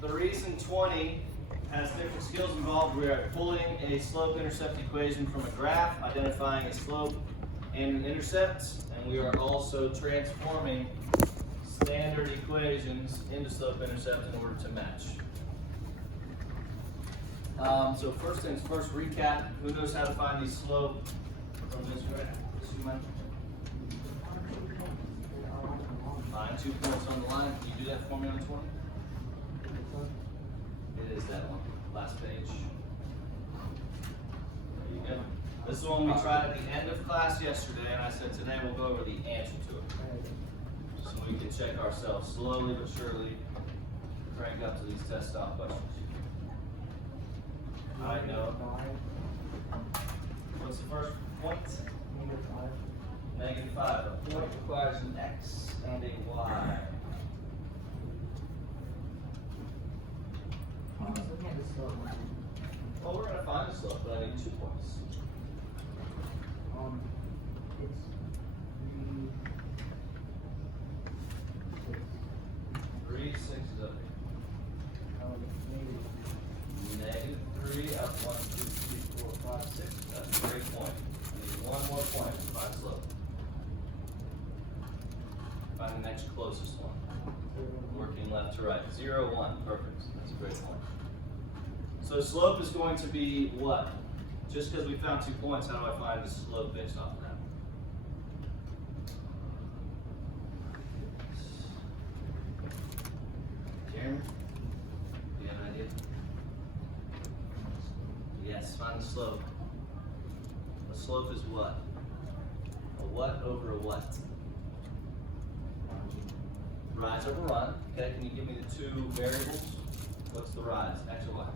The reason 20 has different skills involved, we are pulling a slope-intercept equation from a graph, identifying a slope and an intercept, and we are also transforming standard equations into slope-intercept in order to match. So first things first, recap. Who knows how to find the slope from this graph? Find 2 points on the line. Can you do that for me on 20? It is that one. Last page. There you go. This is the one we tried at the end of class yesterday, and I said today we'll go over the answer to it. So we can check ourselves slowly but surely, crank up to these test style questions. All right, Noah. What's the first point? -5. A point requires an x and a y. Well, we're going to find the slope, but I need 2 points. It's 3, 6 is up here. -3 up 1, 2, 3, 4, 5, 6. That's a great point. I need 1 more point to find slope. Find the next closest one. Working left to right. 0, 1. Perfect. That's a great point. So slope is going to be what? Just because we found 2 points, how do I find the slope based off of that? Jeremy? Do you have an idea? Yes, find the slope. A slope is what? A what over a what? Rise over run. Okay, can you give me the 2 variables? What's the rise? X or Y?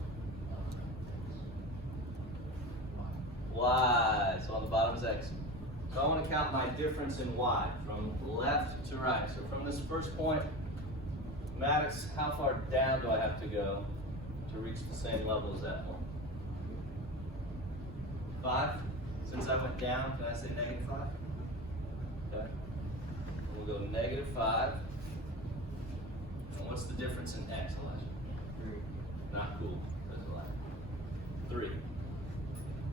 Y. So on the bottom is X. So I want to count my difference in Y from left to right. So from this first point, Maddox, how far down do I have to go to reach the same level as that point? 5? Since I went down, can I say -5? Okay. We'll go -5. And what's the difference in X, Elijah? 3. Not cool. That's a lie. 3.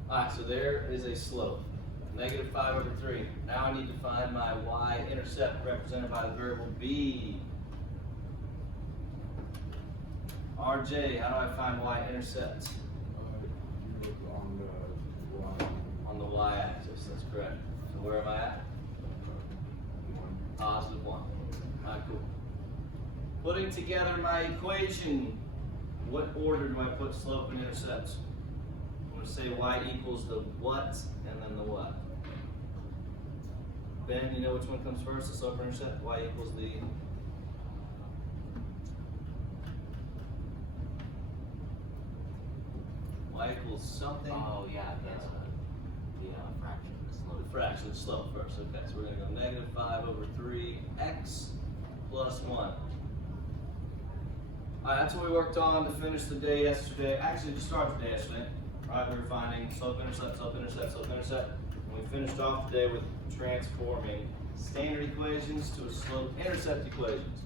Alright, so there is a slope. -5 over 3. Now I need to find my y-intercept represented by the variable b. RJ, how do I find y-intercept? On the y-axis, that's correct. So where am I at? +1. Alright, cool. Putting together my equation, what order do I put slope and intercepts? I'm going to say y equals the what and then the what. Ben, you know which one comes first, the slope or intercept? Y equals the... Y equals something. Oh yeah, that's the fraction of the slope. The fraction of the slope first. Okay, so we're going to go -5 over 3x plus 1. Alright, that's what we worked on to finish the day yesterday. Actually, to start the day yesterday. Right, we were finding slope, intercept, slope, intercept, slope, intercept. And we finished off the day with transforming standard equations to a slope intercept equations.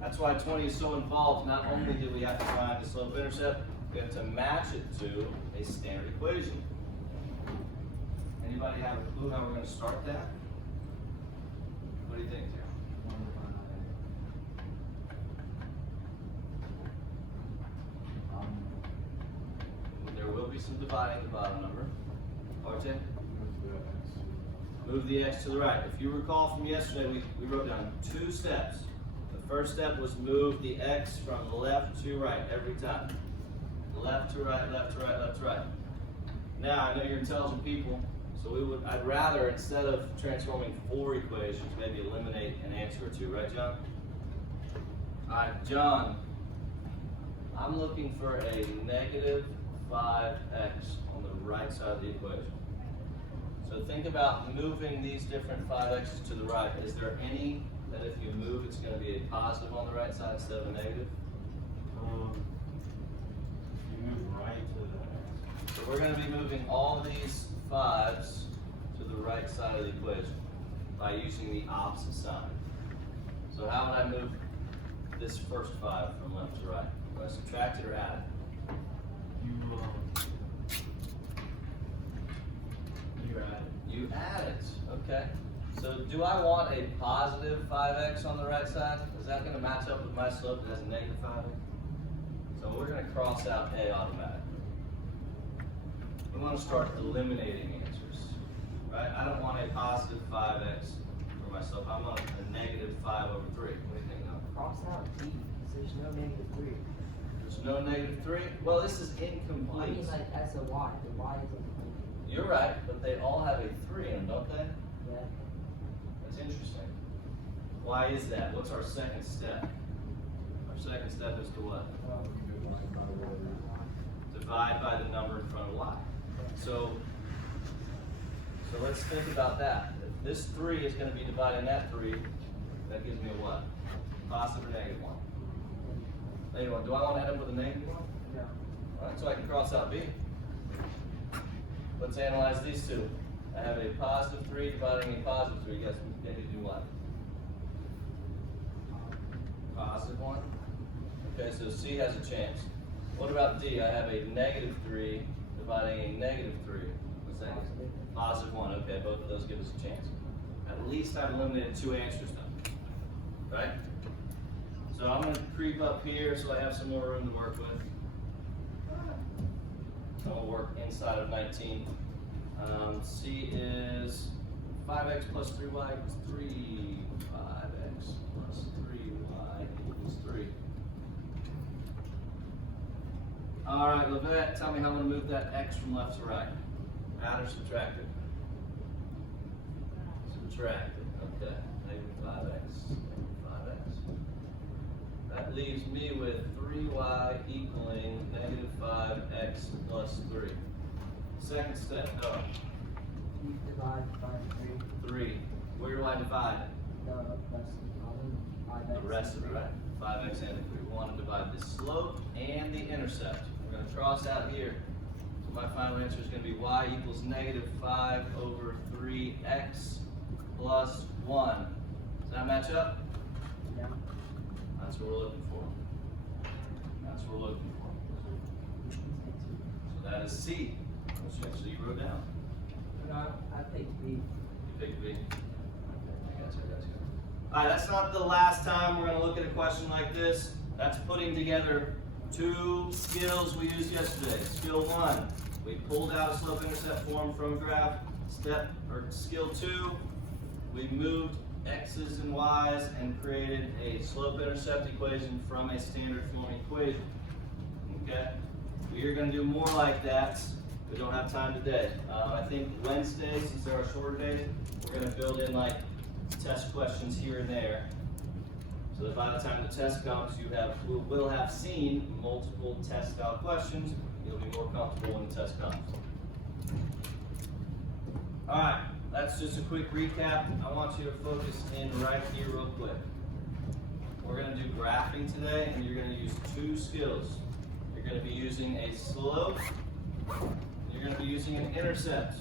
That's why 20 is so involved. Not only did we have to find the slope intercept, we have to match it to a standard equation. Anybody have a clue how we're going to start that? What do you think, Jeremy? There will be some dividing the bottom number. RJ? Move the x to the right. If you recall from yesterday, we wrote down 2 steps. The first step was move the x from left to right every time. Left to right, left to right, left to right. Now, I know you're intelligent people, so I'd rather, instead of transforming 4 equations, maybe eliminate an answer or 2, right, John? All right, John, I'm looking for a -5x on the right side of the equation. So think about moving these different 5x's to the right. Is there any that if you move, it's going to be a positive on the right side instead of a negative? You move right to the x. So we're going to be moving all these 5's to the right side of the equation by using the opposite sign. So how would I move this first 5 from left to right? Do I subtract it or add it? You add it. You add it, okay. So do I want a positive 5x on the right side? Is that gonna match up with my slope that has a negative 5x? So we're gonna cross out A automatically. We wanna start eliminating answers, right? I don't want a positive 5x for my slope. I want a negative 5 over 3. What do you think now? Cross out D, because there's no negative 3. There's no negative 3? Well, this is Well, I incomplete. mean, like, as a Y, the Y is incomplete. You're right, but they all have a 3 in them, don't they? Yeah. That's interesting. Why is that? What's our second step? Our second step is to what? Divide by the number in front of y. So let's think about that. If this 3 is going to be dividing that 3, that gives me a what? Positive or negative 1? Negative 1. Do I want to end up with a negative 1? No. All right, so I can cross out b. Let's analyze these two. I have a positive 3 dividing a positive 3. Guess we can do what? Positive 1. Okay, so C has a chance. What about D? I have a negative 3 dividing a negative 3. What's that? Positive 1. Okay, both of those give us a chance. At least I've eliminated 2 answers now. Right? So I'm going to creep up here so I have some more room to work with. I'm going to work inside of 19. C is 5x plus 3y equals 3. 5x plus 3y equals 3. All right, Levette, tell me how I'm going to move that x from left to right. Add or subtract it? Subtract it. Okay. Negative 5x. Negative 5x. That leaves me with 3y equaling negative 5x plus 3. Second step, oh, You divide by 3. 3. Where do I divide it? The rest of The rest of it, right? 5x and 3. We want to divide the slope and the intercept. We're going to cross out here. So my final answer is going to be y equals negative 5 over 3x plus 1. Does that match up? Yeah. That's what we're looking for. That's what we're looking for. So that is C. So you wrote down. No, I picked B. You picked B. I got you. All right, that's not the last time we're going to look at a question like this. That's putting together 2 skills we used yesterday. Skill 1, we pulled out a slope-intercept form from a graph. Skill 2, we moved x's and y's and created a slope-intercept equation from a standard form equation. Okay? We are going to do more like that. We don't have time today. I think Wednesday, since there are shorter days, we're going to build in like test questions here and there, so that by the time the test comes, you will have seen multiple test style questions. You'll be more comfortable when the test comes. All right, that's just a quick recap. I want you to focus in right here real quick. We're going to do graphing today, and you're going to use 2 skills. You're going to be using a slope. You're going to be using an intercept.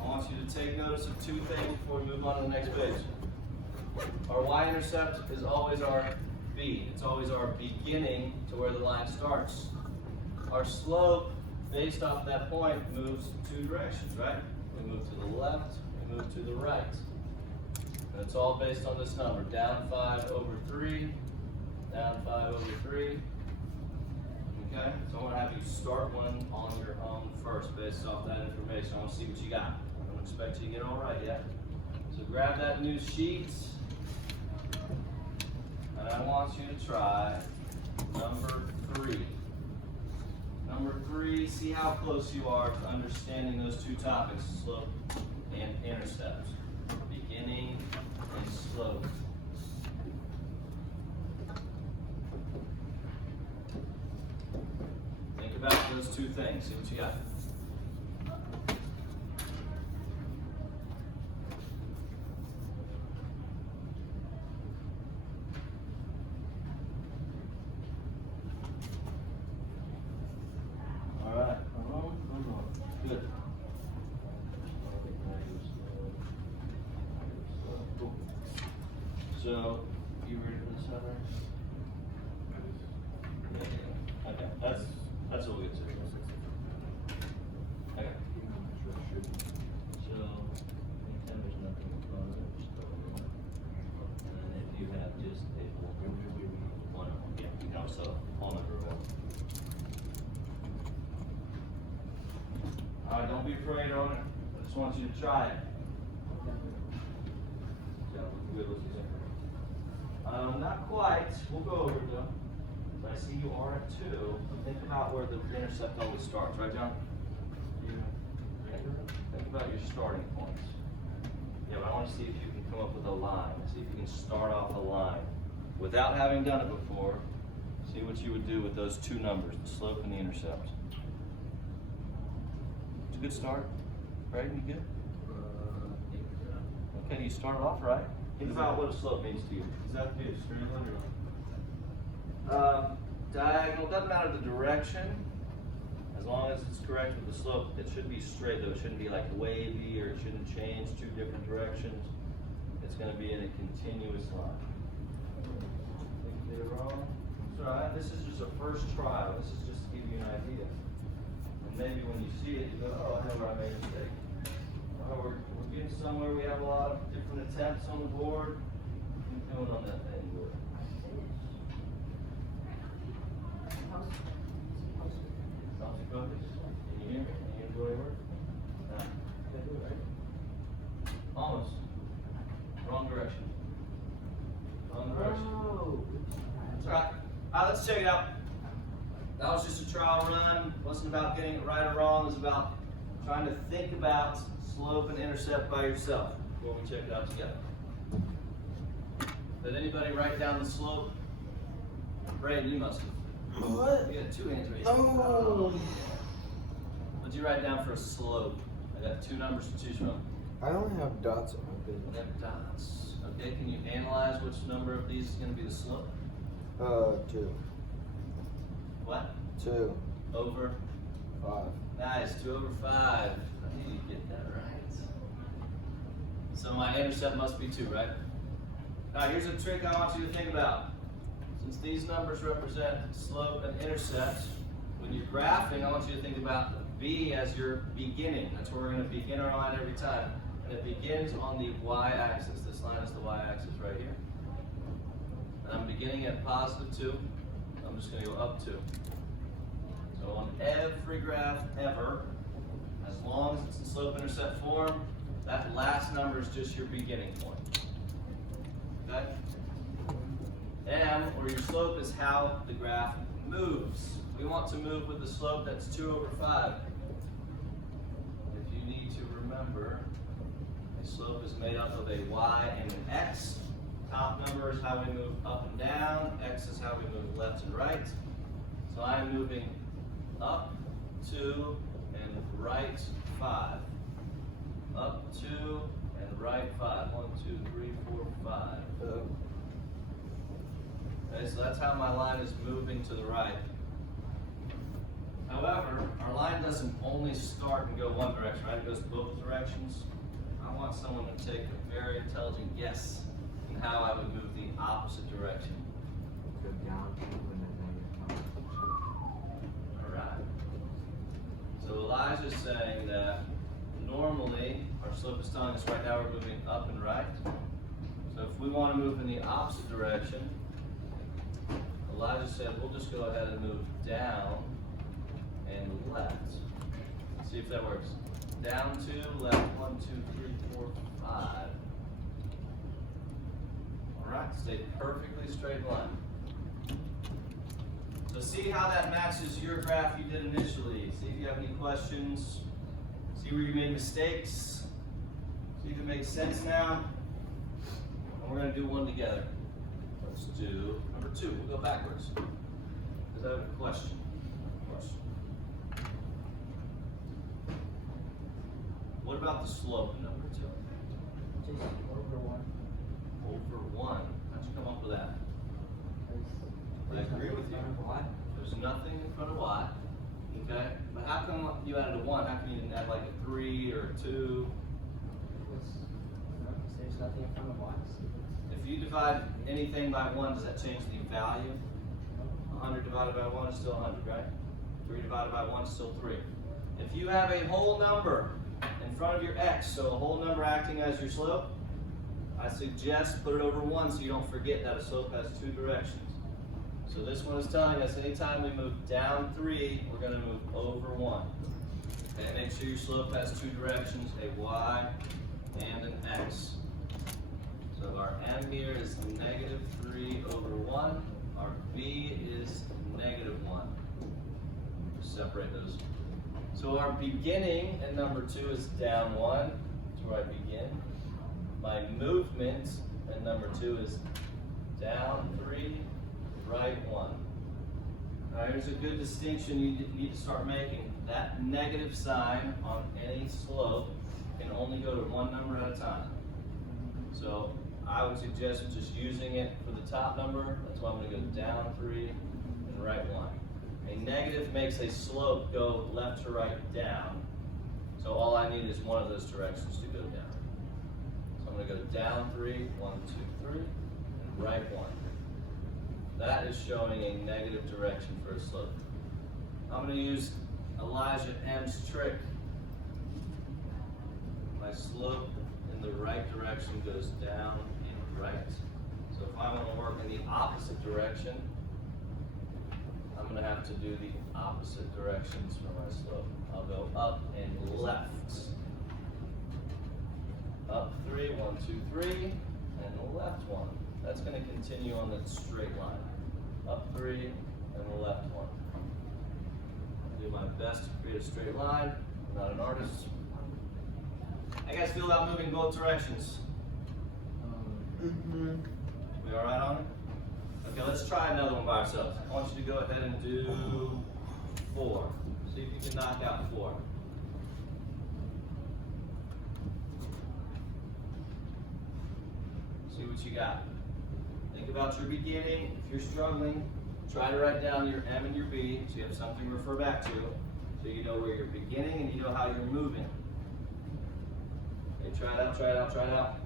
I want you to take notice of 2 things before we move on to the next page. Our y-intercept is always our b. It's always our beginning to where the line starts. Our slope, based off that point, moves 2 directions, right? We move to the left, we move to the right. And it's all based on this number, down 5 over 3, down 5 over 3. Okay, so I want to have you start one on your own first based off that information. I want to see what you got. I don't expect you to get all right yet. So grab that new sheet, and I want you to try number 3. Number 3, see how close you are to understanding those 2 topics, slope and intercept. Beginning and slope. Think about those 2 things, see what you got. All right, good. Cool. So, you ready for this, Heather? Don't be afraid, owner. I just want you to try it. Not quite. We'll go over it though. So I see you are at 2. Think about where the intercept always starts, right, John? Think about your starting points. Yeah, but I want to see if you can come up with a line. See if you can start off a line. Without having done it before, see what you would do with those 2 numbers, the slope and the intercept. It's a good start. Right? You good? Okay, you started off right. Think about what a slope means to you. Does that have to be a straight line or? Diagonal, doesn't matter the direction, as long as it's correct with the slope. It should be straight though, it shouldn't be like wavy, or it shouldn't change 2 different directions. It's going to be in a continuous line. Think you did it wrong? It's alright, this is just a first trial, this is just to give you an idea. And maybe when you see it, you go, oh, I know where I made a mistake. Oh, we're getting somewhere, we have a lot of different attempts on the board. Keep doing on that thing, board. Something focus? Can you hear me? Can you hear the way it works? No. Can I do it right? Almost. Wrong direction. Wrong direction. Oh. That's alright. Alright, let's check it out. That was just a trial run. It wasn't about getting it right or wrong. It was about trying to think about slope and intercept by yourself before we check it out together. Did anybody write down the slope? Braden, you must have. What? You got 2 hands raised. No. What'd you write down for a slope? I got 2 numbers to choose from. I only have dots on my I page. got dots. Okay, can you analyze which number of these is going to be the slope? 2. What? 2. Over? 5. Nice, 2 over 5. I knew you'd get that right. So my intercept must be 2, right? Now here's a trick I want you to think about. Since these numbers represent slope and intercept, when you're graphing, I want you to think about B as your beginning. That's where we're going to begin our line every time. And it begins on the y-axis. This line is the y-axis right here. And I'm beginning at positive 2. I'm just going to go up 2. So on every graph ever, as long as it's in slope-intercept form, that last number is just your beginning point. Okay? M, or your slope, is how the graph moves. We want to move with the slope that's 2 over 5. If you need to remember, a slope is made up of a y and an x. Top number is how we move up and down. X is how we move left and right. So I'm moving up 2 and right 5. Up 2 and right 5. 1, 2, 3, 4, 5. Okay, so that's how my line is moving to the right. However, our line doesn't only start and go one direction, right? It goes both directions. I want someone to take a very intelligent guess in how I would move the opposite direction. Go down 2 and then Alright. So Elijah's saying that normally our slope is telling us right now we're moving up and right. So if we want to move in the opposite direction, Elijah said we'll just go ahead and move down and left. Let's see if that works. Down 2, left 1, 2, 3, 4, 5. Alright, stay perfectly straight line. So see how that matches your graph you did initially. See if you have any questions. See where you made mistakes. See if it makes sense now. And we're going to do one together. Let's do number 2. We'll go backwards. Because I have a question. What about the slope in number 2? Just over 1. Over 1. How'd you come up with that? I agree with you. There's nothing in front of y. Okay? But how come you added a 1? How come you didn't add like a 3 or a 2? There's nothing in front of y. If you divide anything by 1, does that change the value? 100 divided by 1 is still 100, right? 3 divided by 1 is still 3. If you have a whole number in front of your x, so a whole number acting as your slope, I suggest put it over 1 so you don't forget that a slope has 2 directions. So this one is telling us anytime we move down 3, we're going to move over 1. Okay, make sure your slope has two directions, a Y and an X. So our M here is -3/1. Our V is -1. Separate those. So our beginning at number 2 is down 1. That's where I begin. My movement at number 2 is down 3, right 1. Alright, here's a good distinction you need to start making. That negative sign on any slope can only go to one number at a time. So I would suggest just using it for the top number. That's why I'm going to go down 3 and right 1. A negative makes a slope go left to right down. So all I need is one of those directions to go down. So I'm going to go down 3, 1, 2, 3, and right 1. That is showing a negative direction for a slope. I'm going to use Elijah M's trick. My slope in the right direction goes down and right. So if I want to work in the opposite direction, I'm going to have to do the opposite directions for my slope. I'll go up and left. Up 3, 1, 2, 3, and left 1. That's going to continue on the straight line. Up 3 and left 1. I'll do my best to create a straight line. I'm not an artist. How you guys feel about moving both directions? We all right on it? Okay, let's try another one by ourselves. I want you to go ahead and do 4. See if you can knock out 4. See what you got. Think about your beginning. If you're struggling, try to write down your M and your B so you have something to refer back to, so you know where you're beginning and you know how you're moving. Okay, try it out, try it out, try it out.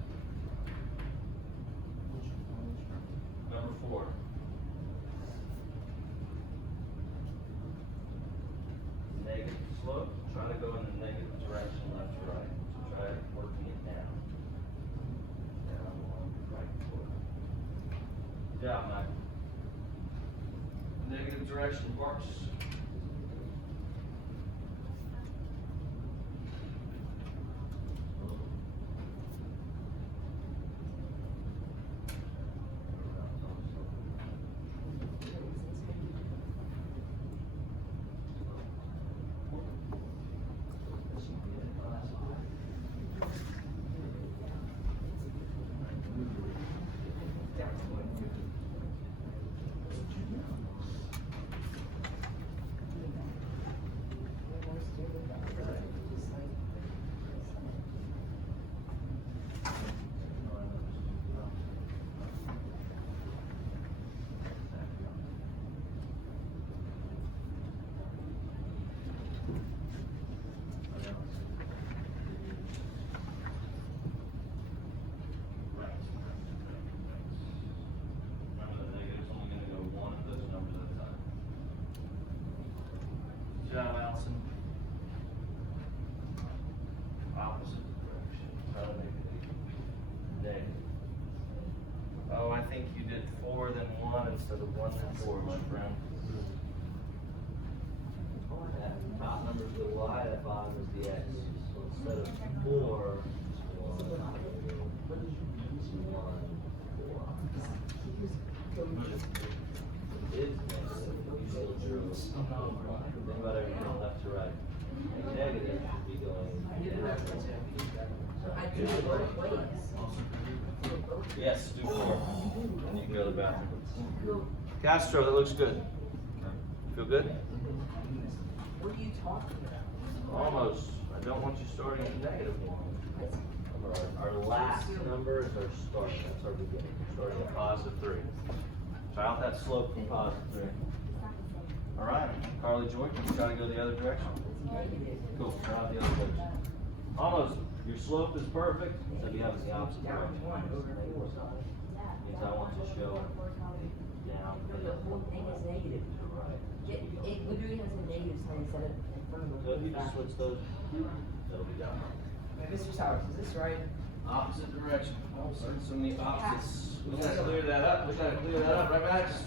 Number 4. Negative slope. Try to go in the negative direction, left to right. So try working it down. Down 1, right 4. Good job, Mike. Negative direction works. Good job, Allison. Opposite direction. Try to make it negative. Oh, I think you did 4 then 1 instead of 1 then 4, my friend. That top number is the Y, that bottom is the X. So instead of 4, it's 1, 4. It is negative. Think about everything left to right. Negative should be going down. Yes, do 4. And you can go to the bathroom. Castro, that looks good. Feel good? What are you talking about? Almost. I don't want you starting at negative 1. Our last number is our start. That's our beginning. We're starting at +3. Try out that slope from +3. All right, Carly Joy, can you try to go the other direction? Cool, try out the other direction. Almost. Your slope is perfect, except you have it in the opposite direction. Means I want to show down. The whole thing is negative. Right. It literally has a negative sign instead of in front of the So if you just switch those, it'll be down. Mr. Sowers, is this right? Opposite direction. Oh, learn so many opposites. We gotta clear that up. We gotta clear that up, right, Max?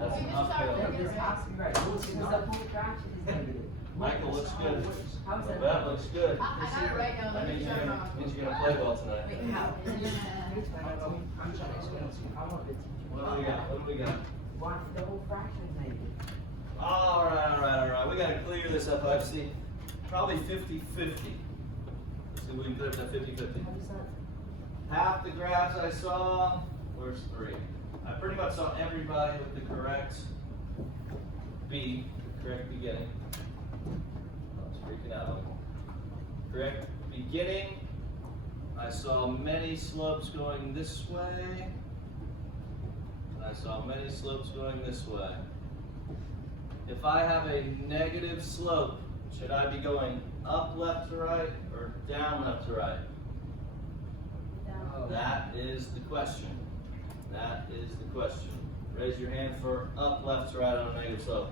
That's an uphill. That is absolutely right. Because the whole fraction is negative. Michael looks good. How's that? That looks good. I got it right now. That means Let me you're try gonna play well tonight. Wait, how? I'm trying to explain to you. I want to teach you. What do we got? What do we got? Why, the whole fractions maybe. All right. We gotta clear this up. I see probably 50-50. Let's see if we can clear up that 50-50. How does that? Half the graphs I saw, where's 3? I pretty much saw everybody with the correct B, correct beginning. I was freaking out on it. Correct beginning. I saw many slopes going this way. And I saw many slopes going this way. If I have a negative slope, should I be going up left to right or down left to right? That is the question. That is the question. Raise your hand for up left to right on a negative slope.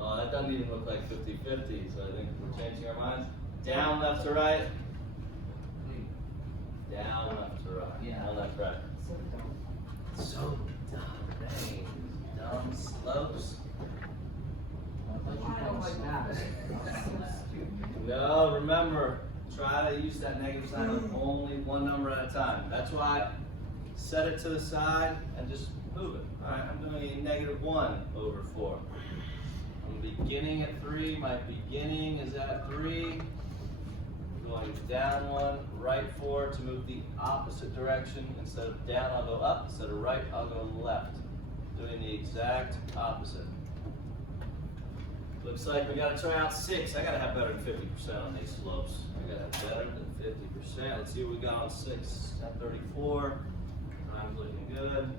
Oh, that doesn't even look like 50-50, so I think we're changing our minds. Down left to right. Down left to right. Yeah. Down left to right. So dumb. Dang. Dumb slopes. I don't like that. No, remember, try to use that negative sign with only one number at a time. That's why I set it to the side and just move it. All right, I'm doing a -1/4. I'm beginning at 3. My beginning is at 3. Going down 1, right 4 to move the opposite direction. Instead of down, I'll go up. Instead of right, I'll go left. Doing the exact opposite. Looks like we gotta try out 6. I gotta have better than 50% on these slopes. I gotta have better than 50%. Let's see what we got on 6. 1034. Time's looking good.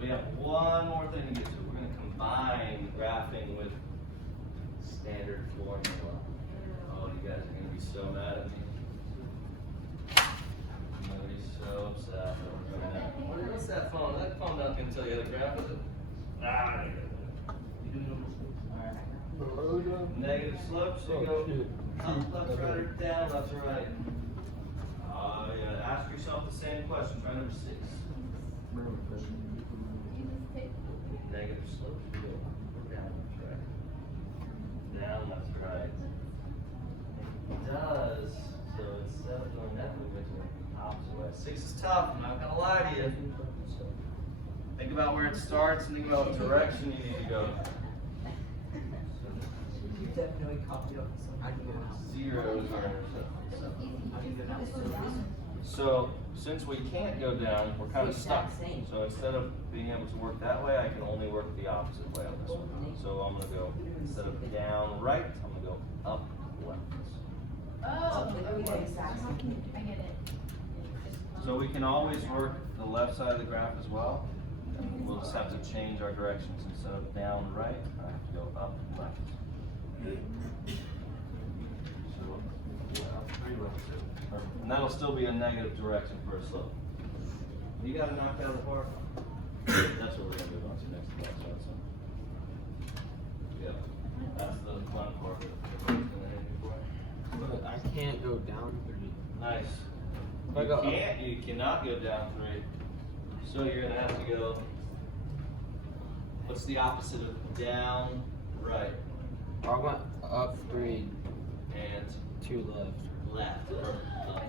We have one more thing to get to. We're gonna combine graphing with standard formula. Oh, you guys are gonna be so mad at me. I'm gonna be so upset that we're doing that. What's that phone? That phone not gonna tell you how to graph, is it? Ah, negative slopes, you go up, left, right, or down, left, or right. You gotta ask yourself the same question. Try number 6. Negative slopes, you go up or down, left, right. Down, left, right. It does. So instead of doing that, we went to the opposite way. 6 is tough, I'm not gonna lie to you. Think about where it starts and think about what direction you need to go. You definitely copied up some ideas. Zeros are so since we can't go down, we're kind of stuck. So instead of being able to work that way, I can only work the opposite way on this one. So I'm gonna go, instead of down right, I'm gonna go up left. Oh, okay. Exactly. I get it. So we can always work the left side of the graph as well. We'll just have to change our directions. Instead of down right, I have to go up left. So, up 3 left. And that'll still be a negative direction for a slope. You got to knock out the park. That's what we're going to move on to next class. Yeah, that's the fun part of it. But I can't go down 3. Nice. If I go up- You cannot go down 3. So you're going to have to go, what's the opposite of down right? I went up 3 And 2 left. left. Or up.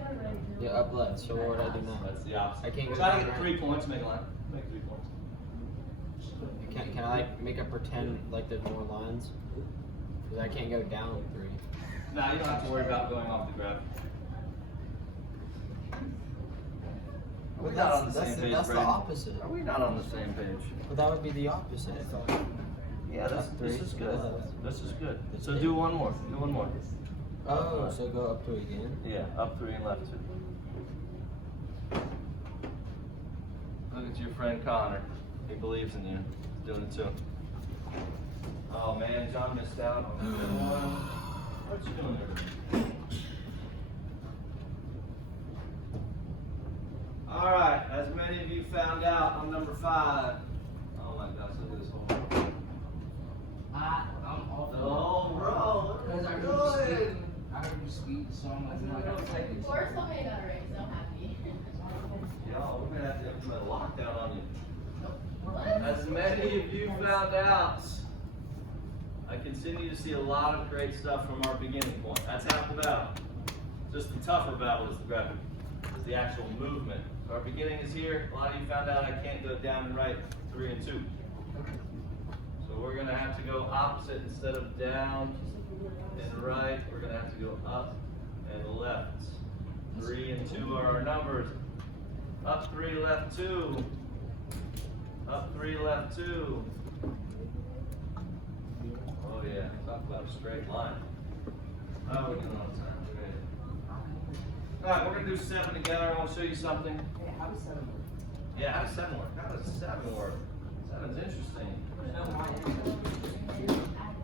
Yeah, up left. So what would I do now? That's the opposite. I can't go Try to down get right. 3 points, make a line. Make 3 points. Can I like make a pretend like there's more lines? Because I can't go down 3. No, you don't have to worry about going off the graph. Are we not on the same page, That's the Brayden? opposite. Are we not on the same page? But that would be the opposite. Yeah, this Up 3. is good. Left. This is good. So do one more. Do one more. Oh, so go up 3 again? Yeah, up 3 and left 2. Look at your friend Connor. He believes in you. He's doing it too. Oh man, John missed out on the good one. What you doing there? All right, as many of you found out, I'm number 5. Oh my gosh, look at this whole. I'm off. Oh, bro, Because I look heard you good. speak. I heard you speak, so I'm like, no, I gotta take it. Forrest told me I got it right, so I'm happy. Yo, we're gonna have to implement a lockdown on you. What? As many of you found out, I continue to see a lot of great stuff from our beginning point. That's half the battle. Just the tougher battle is the actual movement. So our beginning is here. A lot of you found out I can't go down and right 3 and 2. So we're gonna have to go opposite instead of down and right. We're gonna have to go up and left. 3 and 2 are our numbers. Up 3, left 2. Up 3, left 2. Oh yeah, talk about a straight line. Oh, we're getting on time. Alright, we're gonna do 7 together. I want to show you something. Hey, how does 7 work? Yeah, how does 7 work? How does 7 work? 7's interesting. There's no y-intercept.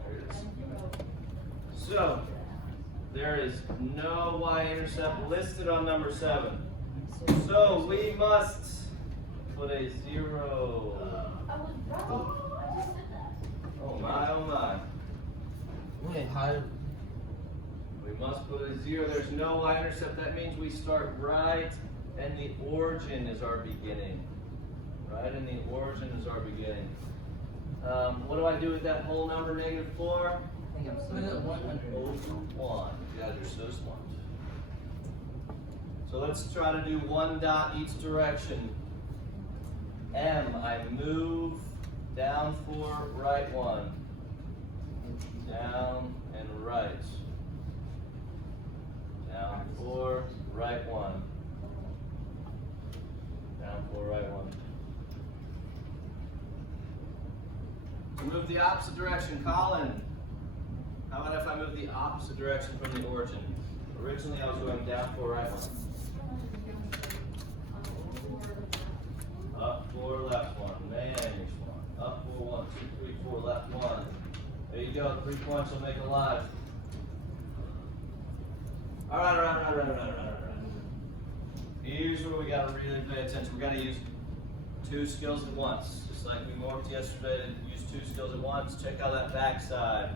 There it is. So, there is no y-intercept listed on number 7. So, we must put a 0. I was wrong. I just said that. Oh my, oh my. Wait, how? We must put a 0. There's no y-intercept. That means we start right, and the origin is our beginning. Right, and the origin is our beginning. What do I do with that whole number, -4? I think I'm still at 100. Over 1. You guys are so smart. So let's try to do 1 dot each direction. M, I move down 4, right 1. Down and right. Down 4, right 1. Down 4, right 1. To move the opposite direction, Colin. How about if I move the opposite direction from the origin? Originally I was going down 4, right 1. Up 4, left 1. Man, you're smart. Up 4, 1, 2, 3, 4, left 1. There you go. 3 points will make it alive. Alright. Here's where we gotta really pay attention. We gotta use 2 skills at once. Just like we morphed yesterday to use 2 skills at once. Check out that backside.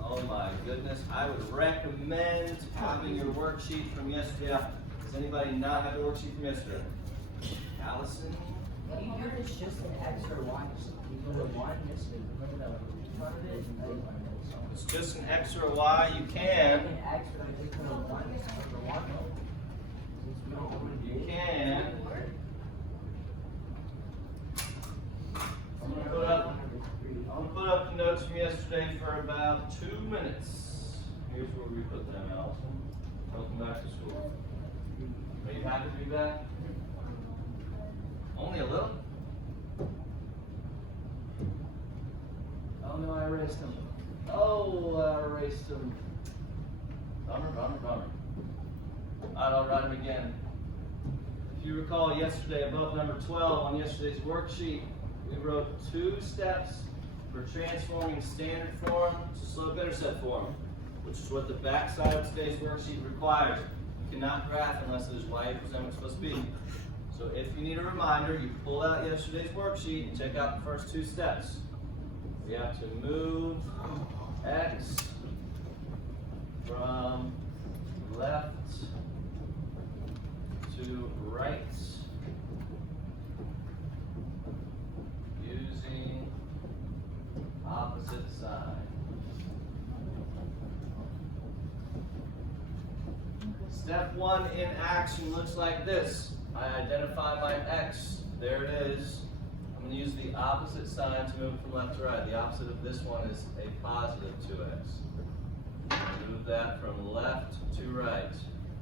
Oh my goodness. I would recommend having your worksheet from yesterday. Does anybody not have the worksheet from yesterday? Allison? You do this just an X or Y. You go to Y and this, remember that we started it and then It's just an X or a Y. You can. an X or just put a Y or Y. Since we don't know what it You is. can. I'm gonna put up the notes from yesterday for about 2 minutes. Here's where we put them, Allison. Welcome back to school. Are you happy to be back? Only a little? Oh no, I erased them. Oh, I erased them. Bummer. Alright, I'll write them again. If you recall yesterday, above number 12 on yesterday's worksheet, we wrote 2 steps for transforming standard form to slope intercept form, which is what the backside of today's worksheet requires. You cannot graph unless it is y equals m it's supposed to be. So if you need a reminder, you pull out yesterday's worksheet and check out the first 2 steps. We have to move x from left to right using opposite sign. Step 1 in action looks like this. I identify my x. There it is. I'm going to use the opposite sign to move from left to right. The opposite of this one is a positive 2x. Move that from left to right.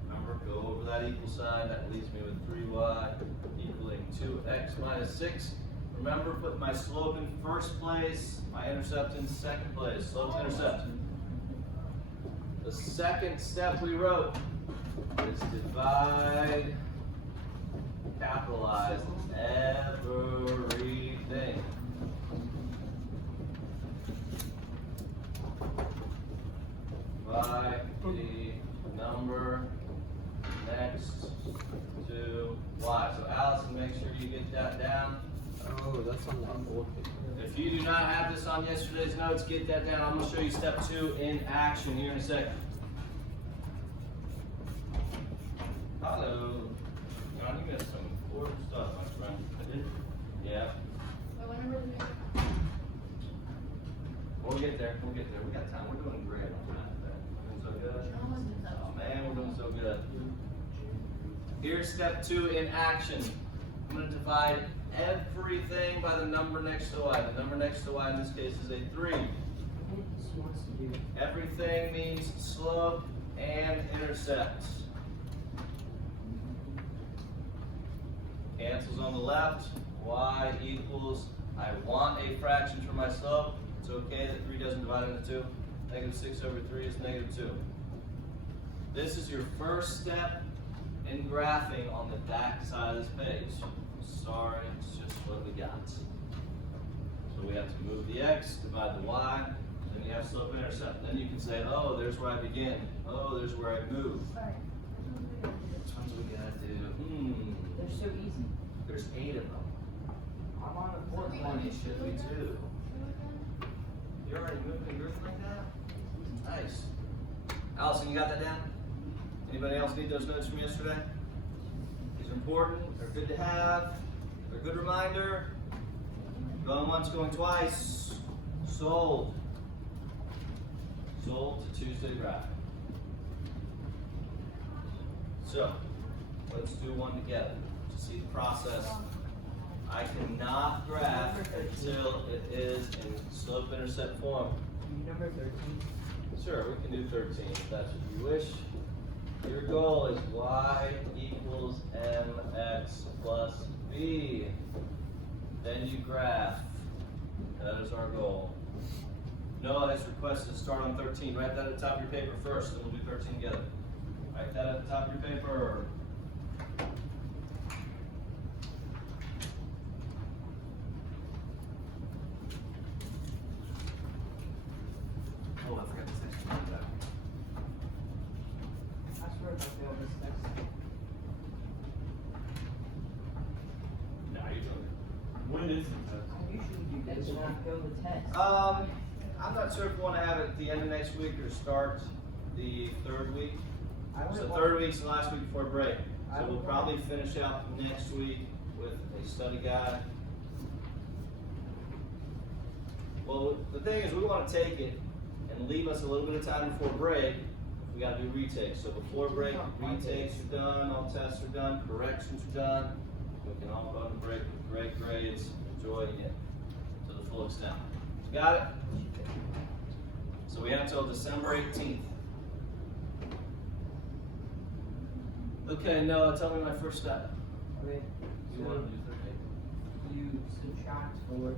Remember, go over that equal sign. That leaves me with 3y equaling 2x minus 6. Remember, put my slope in first place, my intercept in second place. Slope to intercept. The second step we wrote is divide, capitalize everything. By the number next to y. So Allison, make sure you get that down. Oh, that's on the board. If you do not have this on yesterday's notes, get that down. I'm going to show you step 2 in action here in a second. Hello. John, you got some important stuff, my friend. I did? Yeah. So what number is it? We'll get there. we're doing great on that. Doing so good. Almost done that. Oh man, we're doing so good. Here's step 2 in action. I'm going to divide everything by the number next to y. The number next to y in this case is a 3. She wants to do. Everything means slope and intercept. Cancels on the left. Y equals, I want a fraction for my slope. It's okay that 3 doesn't divide into 2. Negative 6 over 3 is negative 2. This is your first step in graphing on the back side of this page. Sorry, it's just what we got. So we have to move the x, divide the y, then you have slope intercept. Then you can say, oh, there's where I begin. Oh, there's where I move. Which ones we gotta do? They're so easy. There's 8 of them. I'm on the So fourth we one. don't It should be 2. You're already moving yours like that? Nice. Allison, you got that down? Anybody else need those notes from yesterday? These are important. They're good to have. They're a good reminder. Going once, going twice. Sold. Sold to Tuesday graph. So, let's do one together to see the process. I cannot graph until it is in slope-intercept form. Number 13. Sure, we can do 13 if that's what you wish. Your goal is y equals mx plus b. Then you graph. That is our goal. Noah has requested to start on 13. Write that at the top of your paper first, then we'll do 13 together. Write that at the top of your paper. Oh, I forgot to section that. I swear if I fail this next. No, you're doing When is it? I usually do this when I fail the test. it. I'm not sure if we want to have it at the end of next week or start the 3rd week. I So wouldn't 3rd want- week's the last week before break. I So we'll would probably finish out next week with a study guide. Well, the thing is, we want to take it and leave us a little bit of time before break. We got to do retakes. So before break, retakes are done, all tests are done, corrections are done. We can all go to break with great grades, enjoying it to the full extent. Got it? So we have till December 18th. Okay, Noah, tell me my first step. Okay, You so want to do 13? you subtract 4.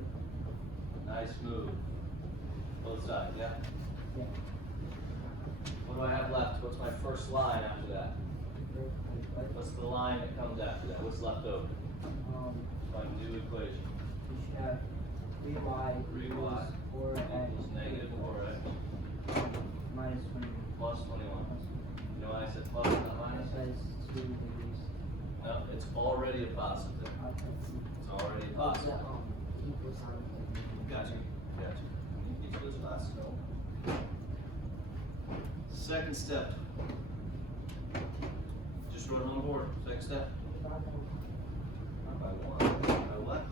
Nice move. Both sides, yeah? Yeah. What do I have left? What's my first line after that? What's the line that comes after that? What's left over? My new equation. You should have 3y 3y equals 4x equals negative 4x minus 20. plus 21. You know why I said plus, not minus? Says 2 degrees. No, it's already a positive. It's already a positive. Equal sign. Gotcha. Gotcha. You teach those classes. Second step. Just wrote it on the board. Second step. Not by one. By what?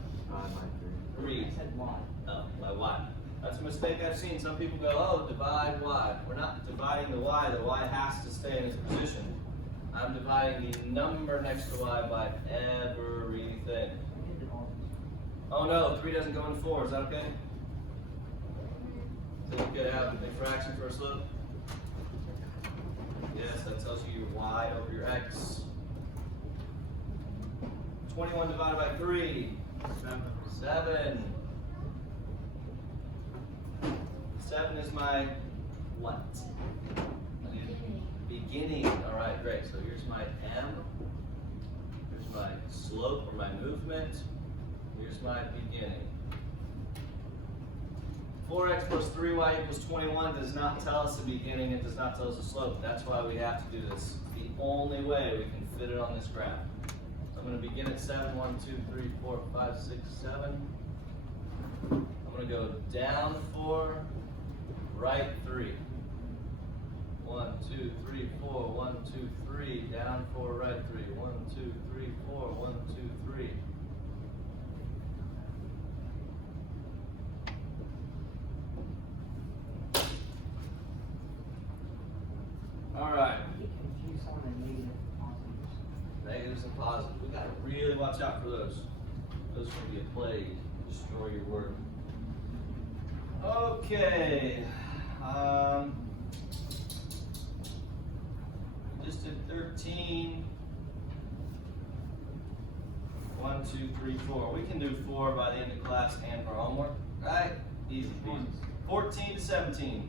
Three. I said y. Oh, by y. That's a mistake I've seen. Some people go, oh, divide y. We're not dividing the y. The y has to stay in its position. I'm dividing the number next to y by everything. We did it all. Oh no, 3 doesn't go in 4. Is that okay? So you could have a fraction for a slope? Yes, that tells you your y over your x. 21 divided by 3. 7. 7 is my what? Beginning. All right, great. So here's my m. Here's my slope or my movement. Here's my beginning. 4x plus 3y equals 21 does not tell us the beginning. It does not tell us the slope. That's why we have to do this. It's the only way we can fit it on this graph. So I'm going to begin at 7. 1, 2, 3, 4, 5, 6, 7. I'm going to go down 4, right 3. 1, 2, 3, 4, 1, 2, 3, down 4, right 3. 1, 2, 3, 4, 1, 2, 3. negatives and positives. We gotta really watch out for those. Those can be a plague, destroy your work. Okay. We just did 13. 1, 2, 3, 4. We can do 4 by the end of class and for homework, right? Easy peasy. 14 to 17.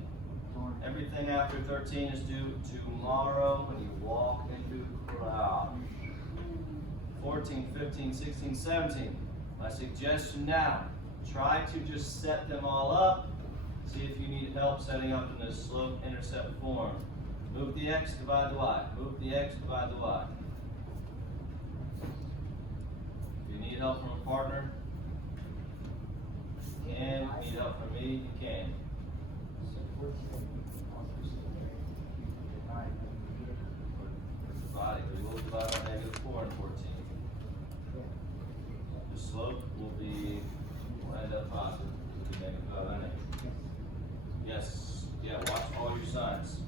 Everything after 13 is due tomorrow when you walk into class. 14, 15, 16, 17. My suggestion now, try to just set them all up. See if you need help setting up in this slope-intercept form. Move the x, divide the y. Move the x, divide the y. If you need help from a partner, you can. If you need help from me, you can. Body, we will divide by -4 and 14. The slope will be, we'll end up positive. It will be -5 and 8. Yes, yeah, watch all your signs.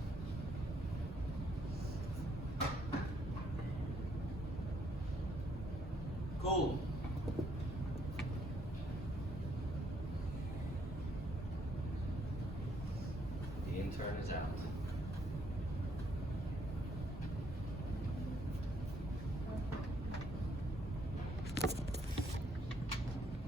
Cool.